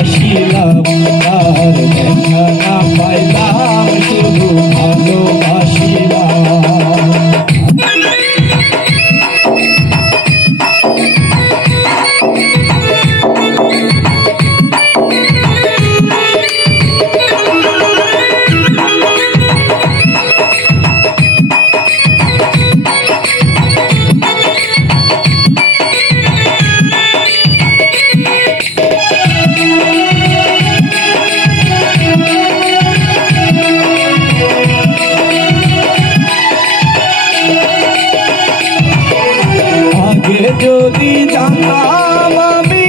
ভালোবাসিলাম তার দেখা না পাইলাম শুধু ভালোবাসিলাম। যদি জানতাম আমি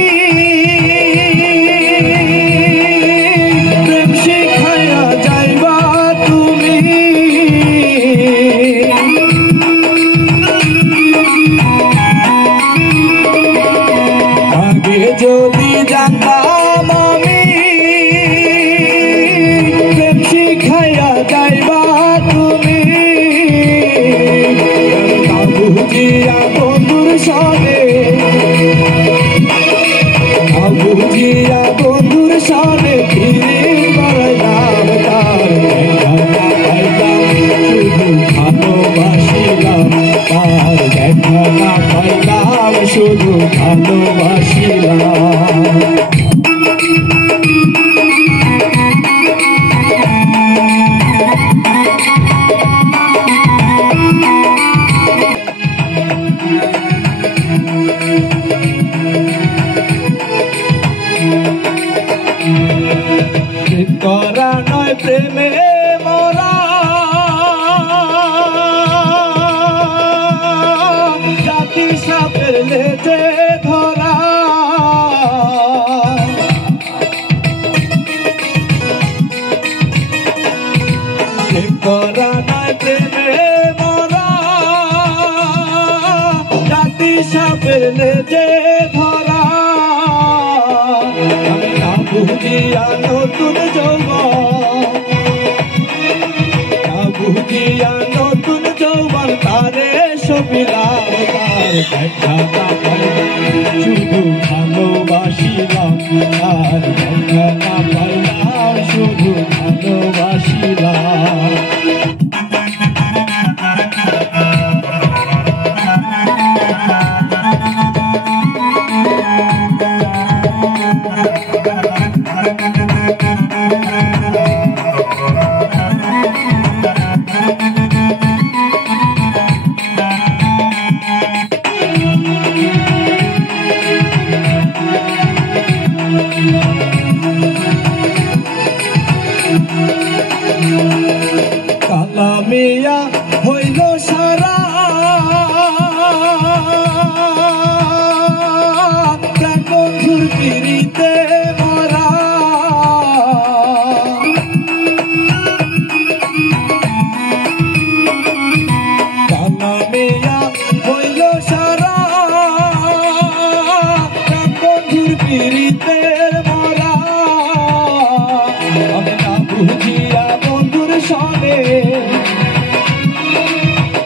প্রেম শিখাইয়া যাইবা তুমি, আগে যদি জানতাম আমি প্রেম শিখাইয়া যাইবা তুমি, বুঝিয়া বন্ধুর সনে বুঝিয়া বন্ধুর সনে ফিরে বেড়াইলাম তার দেখা না পাইলাম শুধু ভালোবাসিলাম তার দেখা না পাইলাম শুধু ভালোবাসিলাম। করা নয় প্রেমে মরা জাতি সাপের লেজে ধরা, করা নয় প্রেমে মরা জাতি সাপের লেজে ধরা, আমি না বুঝিয়া নতুন যৌবন না বুঝিয়া নতুন যৌবন তারে সবিলাম তার দেখা না পাইলাম শুধু ভালোবাসিলাম তার দেখা না পাইলাম শুধু ভালোবাসিলাম। কালা মিয়া হইল সারা বন্ধুর পিড়িতে মরা, কালা মিয়া হইল সারা বন্ধুর পিড়িতে মরা, আমি না বুঝিয়া বন্ধুর সনে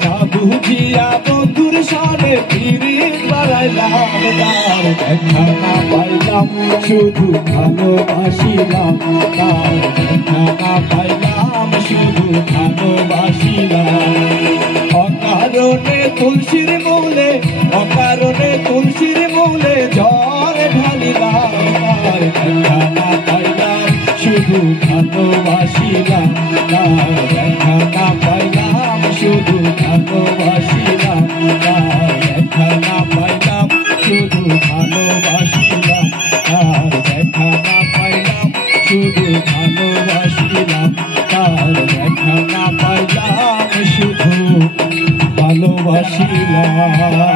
না বুঝিয়া বন্ধুর সনে ফিরে বেড়াইলাম তার দেখা না পাইলাম শুধু ভালোবাসিলাম তার দেখা না পাইলাম শুধু ভালোবাসিলাম। অকারণে তুলসীর মূলে অকারণে তুলসীর মূলে জল ঢালিলাম তার দেখা না পাইলাম শুধু ভালোবাসিলাম তার দেখা না পাইলাম শুধু ভালোবাসিলাম তার দেখা না পাইলাম শুধু ভালোবাসিলাম তার দেখা না পাইলাম শুধু ভালোবাসিলাম তার দেখা না পাইলাম শুধু ভালোবাসিলাম।